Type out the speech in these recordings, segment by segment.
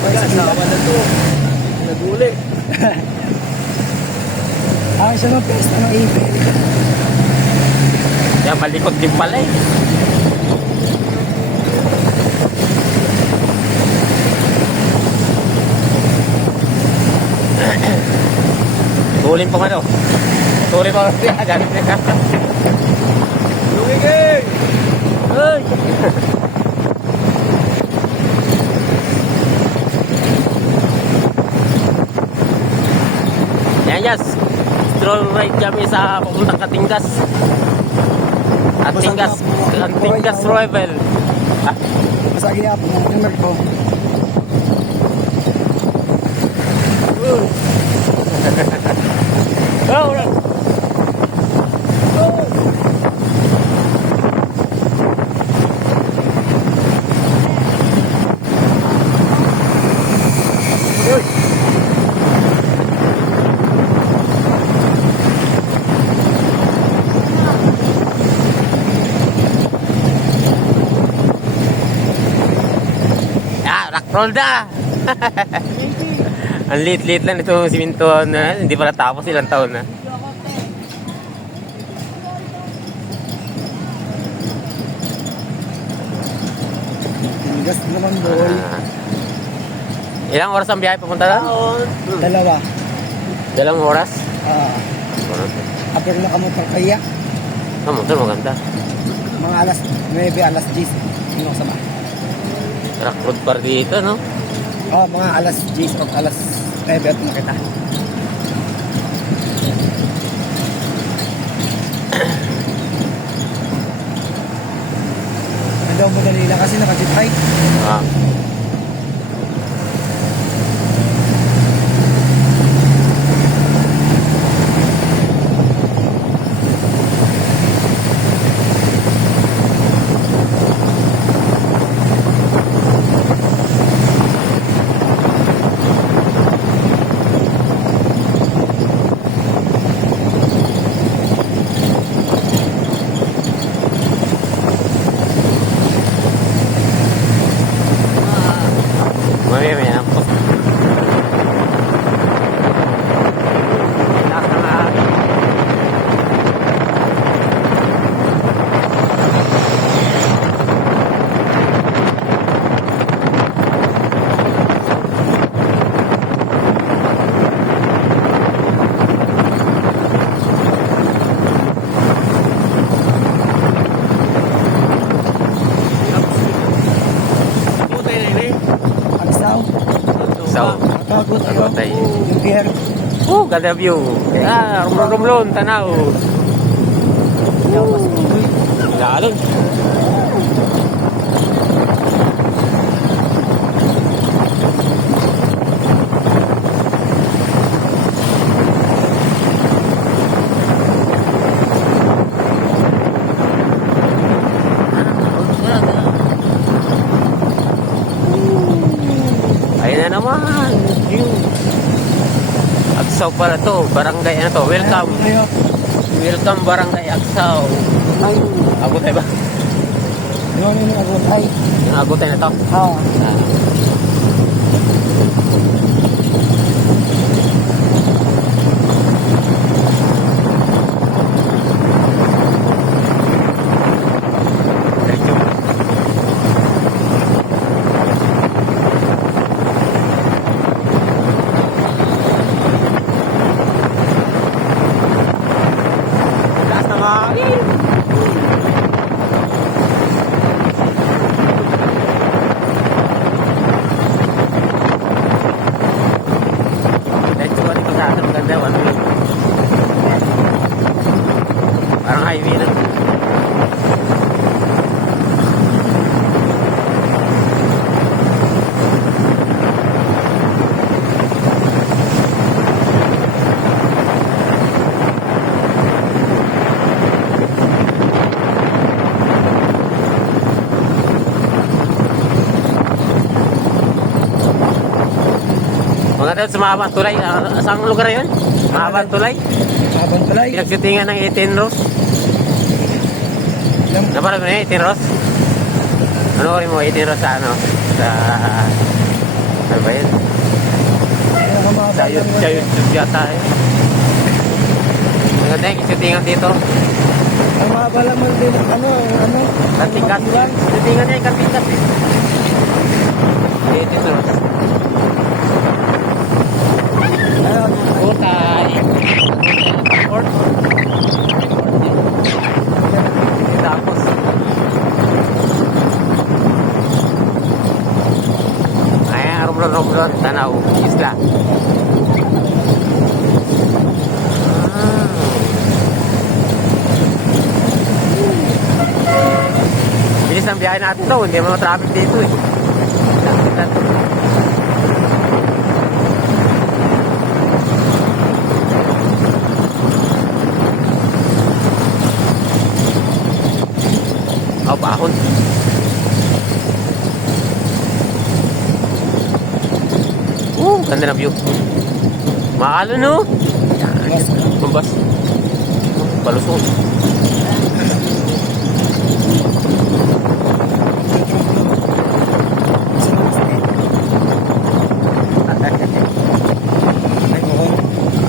Asawa na to. Naguli. Ang siya ng pesta ng ipil. Yan, malikot din pala eh. Tulin pa man o. Tulin pa man siya. Ganit niya. Lumigay! Ay! Yan, yes. Stroll ride kami sa papuntang Katingas. Katingas Rival. Ah, Masagi up ng number ko. oh, right. Roll na! Ang liit-liit lang itong simintuhan na hindi pa natapos, ilang taon na. Tigas naman doon. Ilang oras ang biyahe papunta doon? Dalawa. Dalawang oras? Apir na kamotor kaya. Ang motor maganda. Mga alas 9, alas 10. Sino sa bahay? Rock road par dito, no? Mga alas 10 o alas 9 at makita. Daw madali lang kasi naka-jeep Ah. May ako. Agotay. Yung pier. Ganda view. Rumlon, tanaw. Lalon. Ayun na naman. Agsaw pala to, barangay ano to, welcome. Welcome barangay Agsaw. Agutay ba? Yung agutay. Yung agutay na to? Parang highway na. Mga tayo sa Mahabang Tulay. Saan lugar yun? Mahabang Tulay? Mahabang Tulay. Pinagsitingan ng 18 Ross. Naparag mo na 18 Ross? Ano rin mo 18 Ross sa ano? Sa Ano ba yan? Sa YouTube yata eh. Maganda yung shootingan dito. Ang mahaba lang man din, ano? Katingkat. Shootingan niya yung katingkat eh. Dito sunod. Ayun. Utay. Port. Tapos. Ayan, rumblon-rumblon. Tanaw. Isla. Bilis ang biyahe natin to. Hindi mga traffic dito eh. Oh, bahon. Ganda na view. Mahalo no? Bubas. Palusong.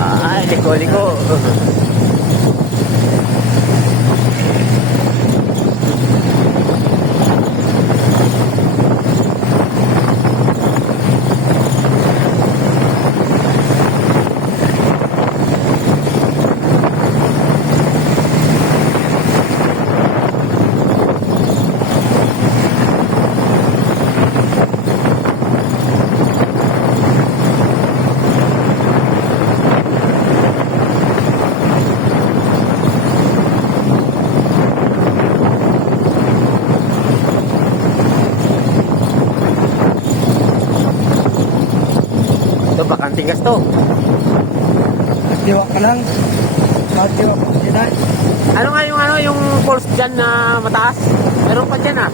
Ay, liko-liko. Ito, bakanting gas to. Magdiwa ka lang. Magdiwa ka lang. Ano nga yung falls dyan na mataas? Meron pa dyan ah.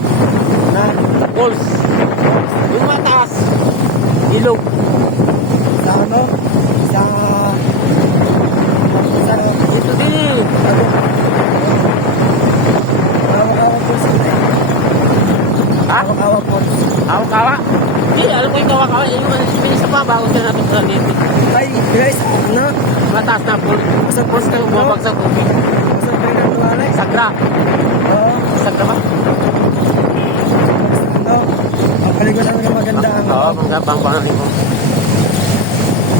Na, Falls. Yung mataas. Ilog. sa ano? Sa... Sa... Dito din. Awak-awak po sa... Ha? Awak-awak po. Kawa-kawa? Hindi, alam ko yung kawa-kawa. Yung isa pa, bago siya natin sa dito. Ay, guys, ano? Mataas na falls. Sa falls ka bumabagsak tubig. Sa pinagtuwalay? Sagra. Oo. Sagra ba? Ano? Ang paliguan na maganda ang... Oo, bang pangaling ko.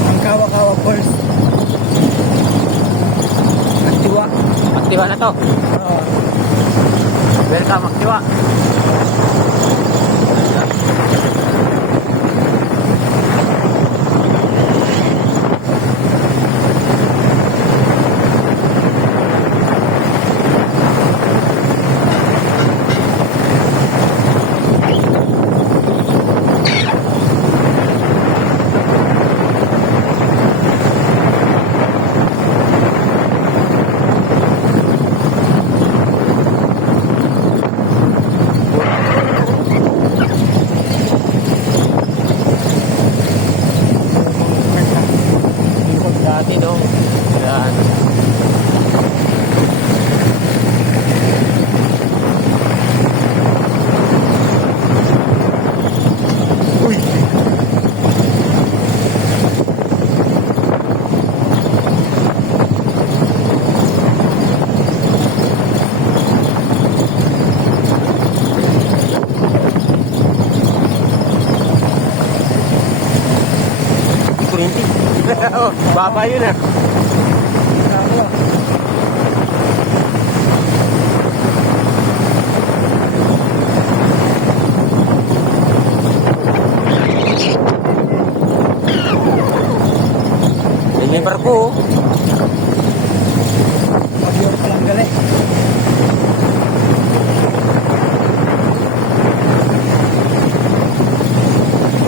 Ang kawa-kawa falls. Aktiwa. Aktiwa na to. Oo. Welcome, Aktiwa. Dati dong. Yan. Uy! Kurinti. Baba yun ah. Ano? Yan yung barko oh. Mag-iwan pa lang galing.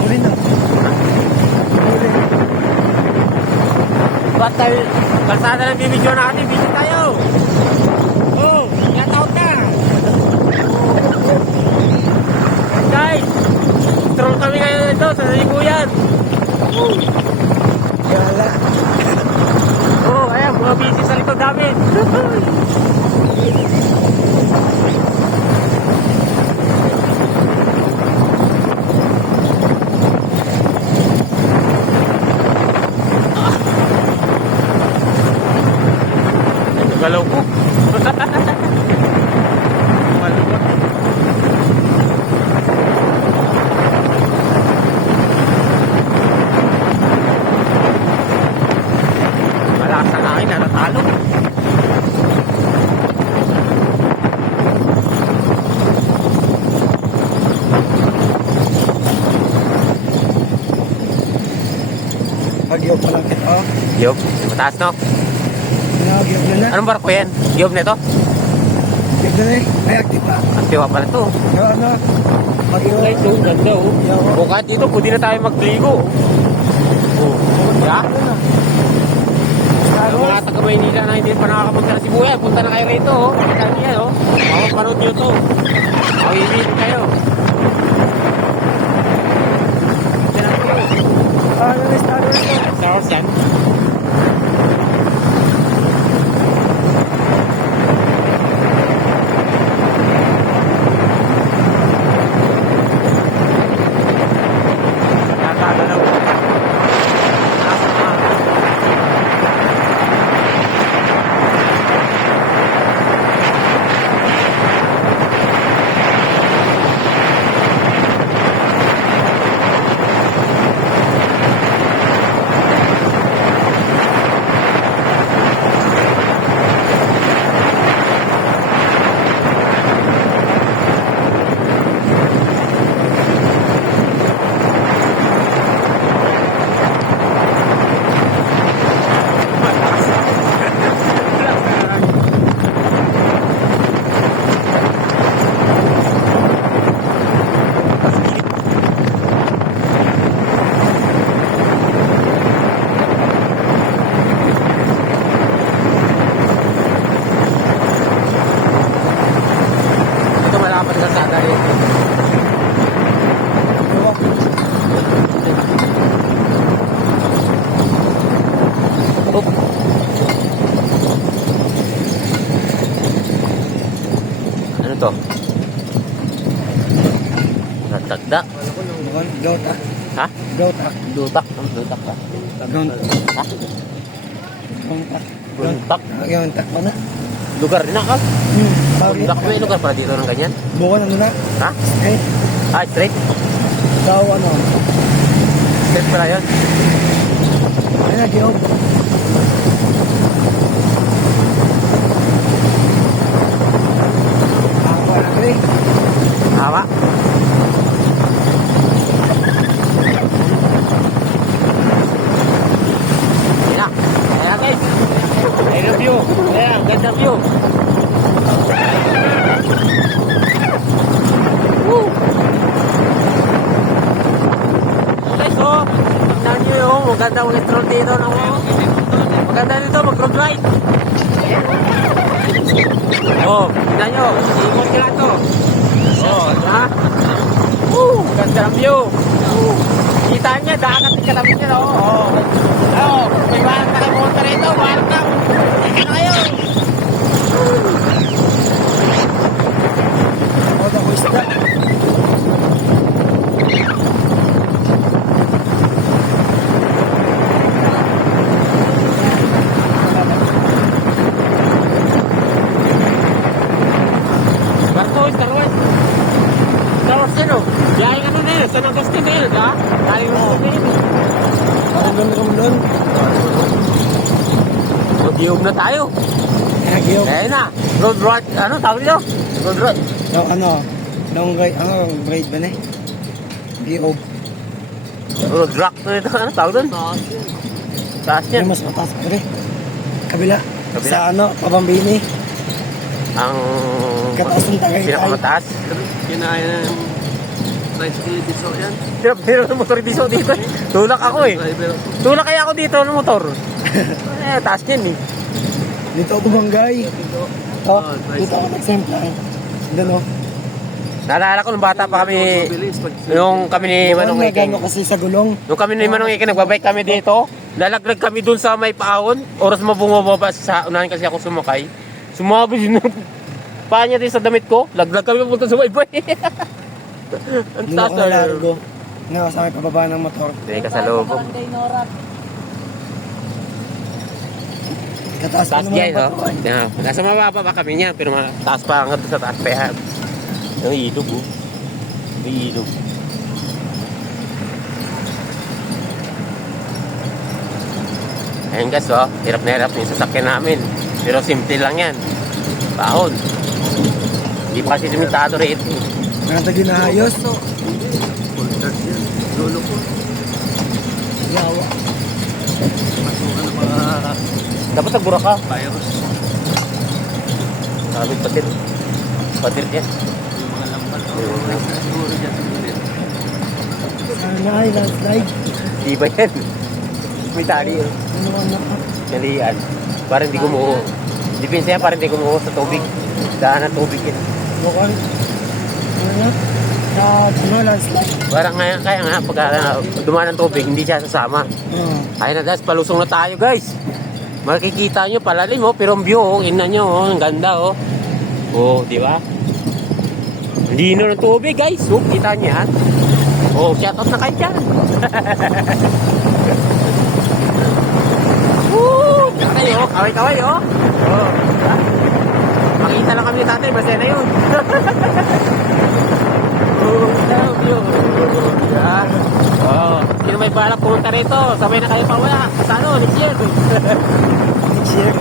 Uli na. Uli. Ba't tayo, kalsada ng bibidyo natin, video tayo. Oh, shout out na. Guys, stroll kami ngayon ito sa Liguyan. Oh, Yala. oh, ayan, mga busy sa likod namin. galaw ko. Malungkot. Malakas na akin, natatalo. Pag-iyaw pa lang kita. Oh. Giyob, mataas no? Nag-iyaw na na. Anong barko yan? Giyob na ito? Iyaw na na eh. Ay, aktif pa. Aktiwa pala ito. Yo, ano? Pag-iyaw. Ay, ito, ganda oh. Yo. O kahit dito, pwede na tayo magligo. Oh, yeah? Ang mga taga Maynila na hindi pa nakakapunta na Sibuyan, punta na kayo rito, oh. Kaya yan, oh. Mapapanood nyo to. Mawibig kayo. Ah, ano na Star Wars to? Star Wars yan. Nakakagalaw. Nasa mga. Ito malapad ka sa rin. Oh. Ano to? Natagda. Gautak. Ha? Gautak. Dutak. Ang dutak ka. Gautak. Ha? Gautak. Buntak. Gautak pa na. Lugar din ka? Bakit? Buntak may lugar pala dito ng ganyan? Buwan ano na? Ha? Eh, Ah, straight? daw ano? Straight pala yun. Ay, nag-iyaw. Ako na rin. Hawa. Yan na. Ayan guys. Ayan ang view. Ayan, ganda view. Woo! Guys, oh. Tignan nyo yung maganda mag-stroll dito. No? Maganda dito, mag-road ride. Oh, tignan nyo. Ikot nyo lang to. Oh, ha? Woo! Ganda ang view. Woo! Kita niya, dagat yung katabi niya, no? Oh. Oh, may warang na kayo punta rito. Warang na. Ika na kayo. Ako na ko isda. Barko, Star Wars. Star Wars yun, oh. Biyahe ka nun eh. San Agustin na yun, ha? Biyahe mo nun eh. Parang ganda kami doon. Mag-iog na tayo. Nag-iyaw. Kaya na. Road ride. Ano tawag nyo? Road ride. Daw ano? Long ride. Ano? Ride ba na eh? G.O. Road rock na ito. Ano tawag doon? Taas Yan yan. mas mataas pa rin. Kabila. Kabila. Sa ano? Pabambini. Ang Kataas ng Tagaytay. pinakamataas. Kinaya ng tricycle diso yan. Pero ng motor diso dito. Tulak ako eh. Driver. Tulak kaya ako dito ng motor. Eh, taas yan eh. Dito ako bumanggay. Oh, Dito ako nag-sempla. Doon o. Naalala ko nung bata pa kami, yung kami ni Manong Iking. Gano'n kasi sa gulong. Nung kami ni Manong Iking, nagbabike kami dito. Lalaglag kami dun sa may paahon. Oras mo bumababa sa unahan kasi ako sumakay. Sumabog yun. Paa niya din sa damit ko. Laglag kami pupunta sa may bike. Ang Doon taas ako nalargo. Nga sa may pababa ng motor. Teka sa loob. Kataas pa Taas naman guys, ang oh. batuan. Yeah. Nasa mababa pa kami niyan, pero taas pa hanggang sa taas pa yan. May ilog, oh. May ilog. Ayan guys, oh. Hirap na hirap yung sasakyan namin. Pero simple lang yan. Bahon. Hindi pa kasi simentado rito. Nakatagin na ayos. Polters yan. Lolo ko. Yawa. Masukan ng mga Dapat nagbura ka. virus. Sabi patir. Patir yan. Yung mga lambat. Siguro dyan. Sana ay landslide. Di ba yan? May tali yun. Ano ang naka? Nalian. Para hindi gumuho. Depensa yan para hindi gumuho sa tubig. Daan ng tubig yan. Mukhang, ano na? Sa, ano, landslide. Parang kaya nga, pag dumaan ng tubig, hindi siya sasama. Kaya na guys, palusong na tayo guys. Makikita nyo, palalim oh, pero ang view oh, ina nyo oh, ang ganda oh. Oh, di ba? Ang lino ng tubig guys, oh, kita nyo yan. Oh, shout out na kayo dyan. Woo! Kayo, kaway-kaway oh. Oh, diba? Makita lang kami ni tatay, masaya na yun. Oh, love you. Yeah. Oh, sino may balak pumunta rito? Sabay na kayo pa wala. Sa ano, next year. Next year.